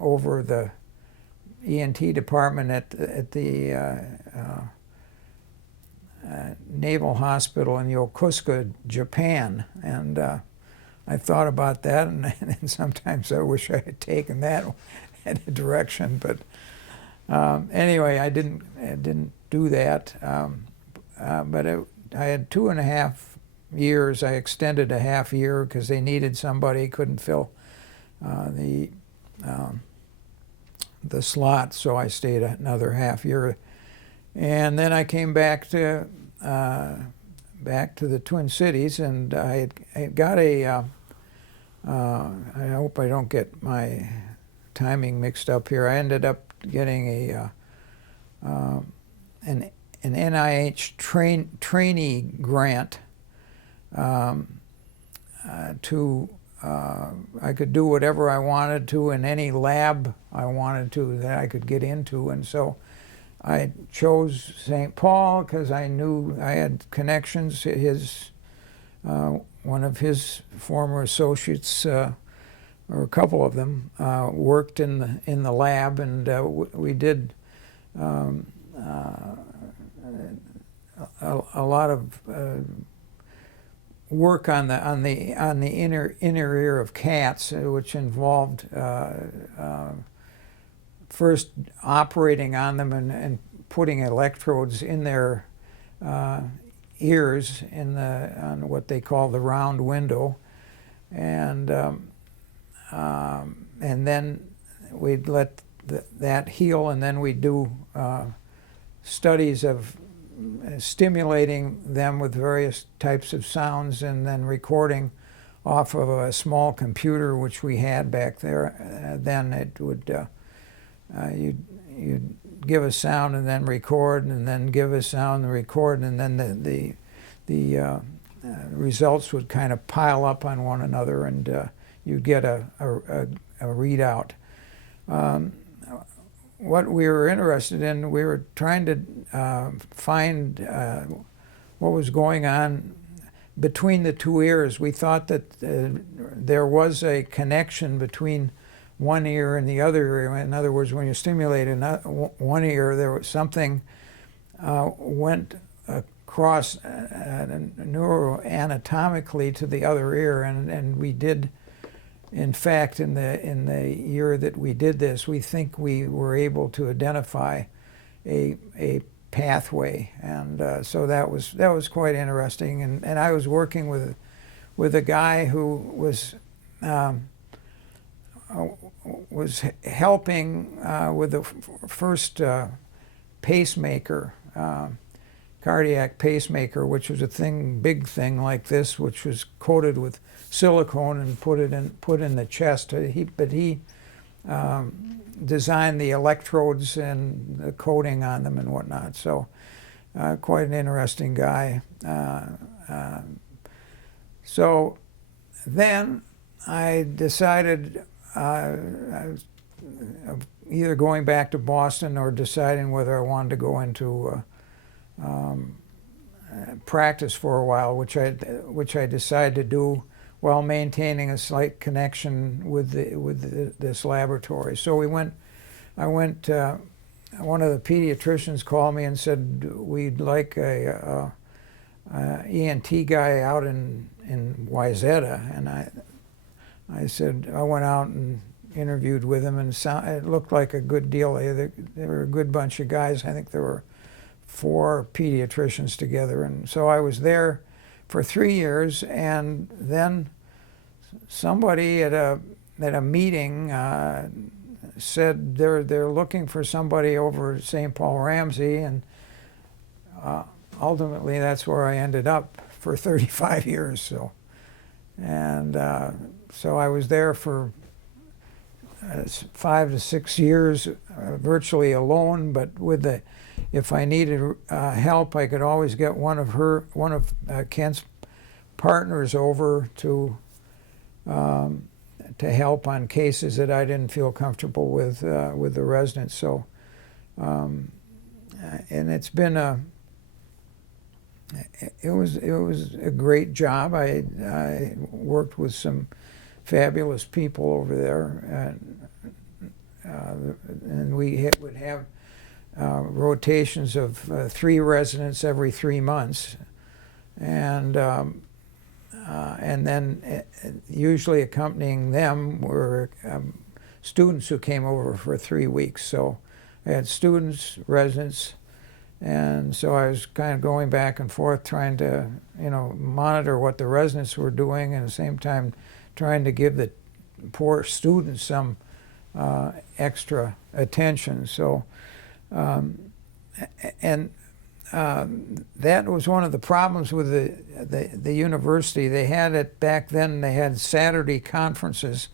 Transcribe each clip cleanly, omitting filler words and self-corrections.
over the ENT department at the Naval Hospital in Yokosuka, Japan, and I thought about that, and sometimes I wish I had taken that direction, but anyway, I didn't do that. But I had 2.5 years. I extended a half year because they needed somebody, couldn't fill the slot, so I stayed another half year, and then I came back to the Twin Cities, and I got a. I hope I don't get my timing mixed up here. I ended up getting an NIH trainee grant to. I could do whatever I wanted to in any lab I wanted to that I could get into, and so I chose St. Paul because I knew I had connections. One of his former associates, or a couple of them, worked in the lab, and we did a lot of work on the inner ear of cats, which involved first operating on them and putting electrodes in their ears on what they call the round window, and then we'd let that heal, and then we'd do studies of stimulating them with various types of sounds, and then recording off of a small computer which we had back there. Then it would you'd give a sound and then record, and then give a sound and record, and then the results would kind of pile up on one another, and you'd get a readout. What we were interested in, we were trying to find what was going on between the two ears. We thought that there was a connection between one ear and the other ear. In other words, when you stimulated one ear, there was something went across neuroanatomically to the other ear, and we did. In fact, in the year that we did this, we think we were able to identify a pathway, and so that was quite interesting. And I was working with a guy who was helping with the first pacemaker, cardiac pacemaker, which was a big thing like this, which was coated with silicone and put in the chest. But he designed the electrodes and the coating on them and whatnot. So quite an interesting guy. So then I decided I was either going back to Boston or deciding whether I wanted to go into practice for a while, which I decided to do while maintaining a slight connection with this laboratory. So one of the pediatricians called me and said, we'd like a ENT guy out in Wayzata, and I said, I went out and interviewed with him, and it looked like a good deal. They were a good bunch of guys. I think there were 4 pediatricians together, and so I was there for 3 years, and then somebody at a meeting said they're looking for somebody over at St. Paul Ramsey, and ultimately that's where I ended up for 35 years. So I was there for 5 to 6 years, virtually alone, but if I needed help, I could always get one of Kent's partners over to help on cases that I didn't feel comfortable with the residents. So, and it's been it was a great job. I worked with some fabulous people over there, would have rotations of 3 residents every 3 months, and then usually accompanying them were students who came over for 3 weeks. So I had students, residents, and so I was kind of going back and forth trying to, monitor what the residents were doing, and at the same time trying to give the poor students some extra attention. So, that was one of the problems with the university. They had it back then. They had Saturday conferences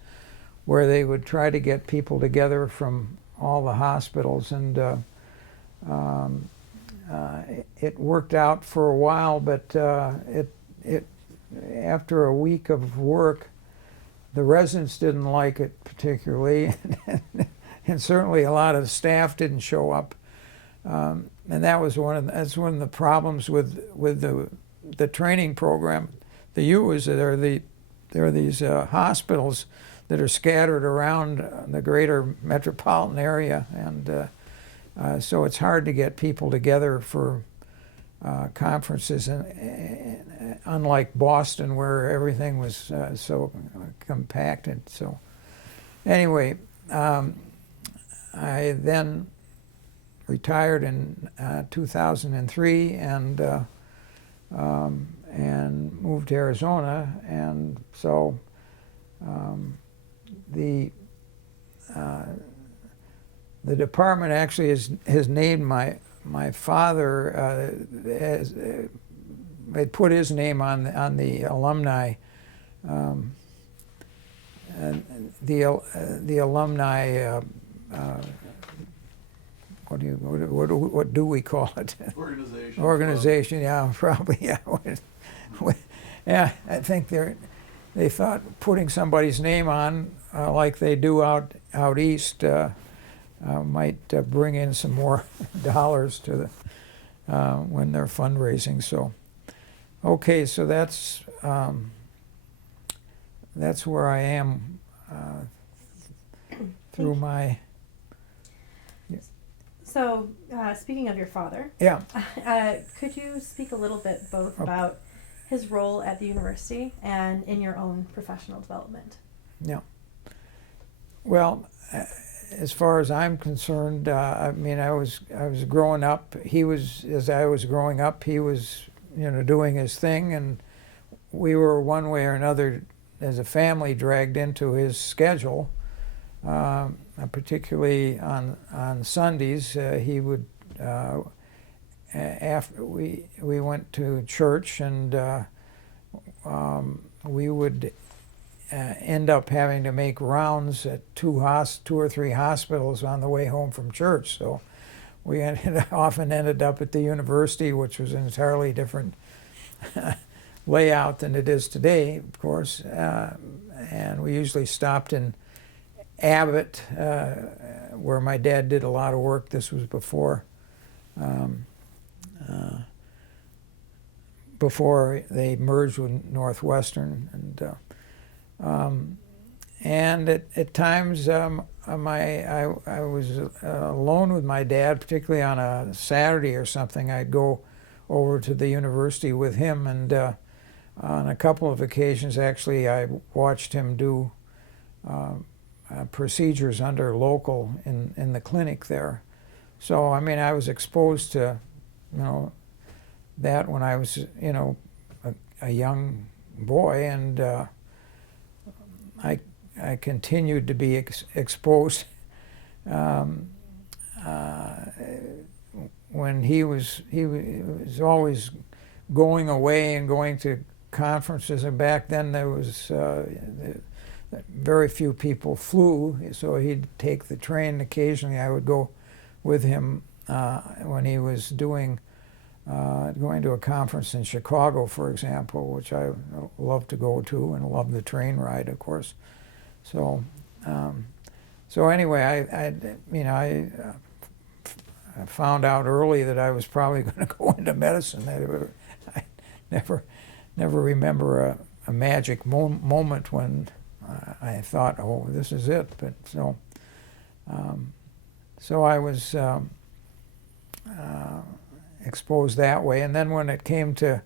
where they would try to get people together from all the hospitals, and it worked out for a while. But it after a week of work, the residents didn't like it particularly, and certainly a lot of staff didn't show up. And that's one of the problems with the training program. The U is there are these hospitals that are scattered around the greater metropolitan area, and so it's hard to get people together for conferences, and unlike Boston where everything was so compacted. So anyway, I then retired in 2003 and moved to Arizona, and so the department actually has named my father, they put his name on the alumni, the alumni. What do we call it? Organization, yeah, probably, yeah. Yeah, I think they thought putting somebody's name on, like they do out east, might bring in some more dollars to when they're fundraising. So, okay, so that's where I am through my. So, speaking of your father, yeah, could you speak a little bit both about his role at the university and in your own professional development? Yeah. Well, as far as I'm concerned, I mean, I was growing up. As I was growing up, he was, doing his thing, and we were one way or another, as a family, dragged into his schedule. Particularly on Sundays, he would after we went to church, and we would end up having to make rounds at two or three hospitals on the way home from church. So we often ended up at the university, which was an entirely different layout than it is today, of course. And we usually stopped in Abbott, where my dad did a lot of work. This was before they merged with Northwestern, and at times I was alone with my dad, particularly on a Saturday or something. I'd go over to the university with him, and on a couple of occasions, actually, I watched him do procedures under local in the clinic there. So I mean, I was exposed to that when I was a young boy, and I continued to be exposed when he was always going away and going to conferences, and back then there was very few people flew, so he'd take the train. Occasionally I would go with him when he was going to a conference in Chicago, for example, which I love to go to, and love the train ride, of course. So anyway, I found out early that I was probably going to go into medicine. I never remember a magic moment when I thought, oh, this is it. But so so I was exposed that way. And then when it came to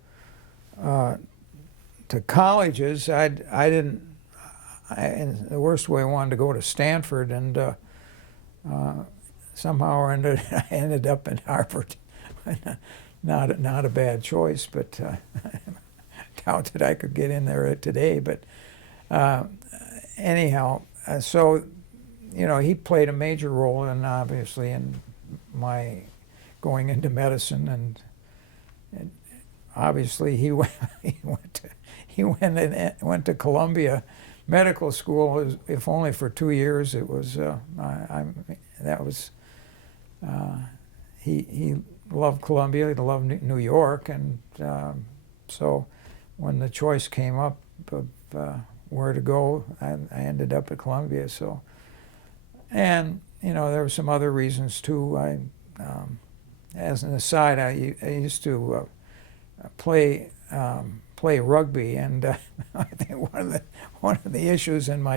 colleges, in the worst way, I wanted to go to Stanford, and somehow I ended up in Harvard. Not a bad choice, but doubt that I could get in there today. But anyhow, so he played a major role, obviously in my going into medicine, and obviously he went to Columbia Medical School, if only for 2 years. It was he loved Columbia, he loved New York, and so when the choice came up of where to go, I ended up at Columbia. So, and there were some other reasons too. As an aside, I used to play rugby, and I think one of the issues in my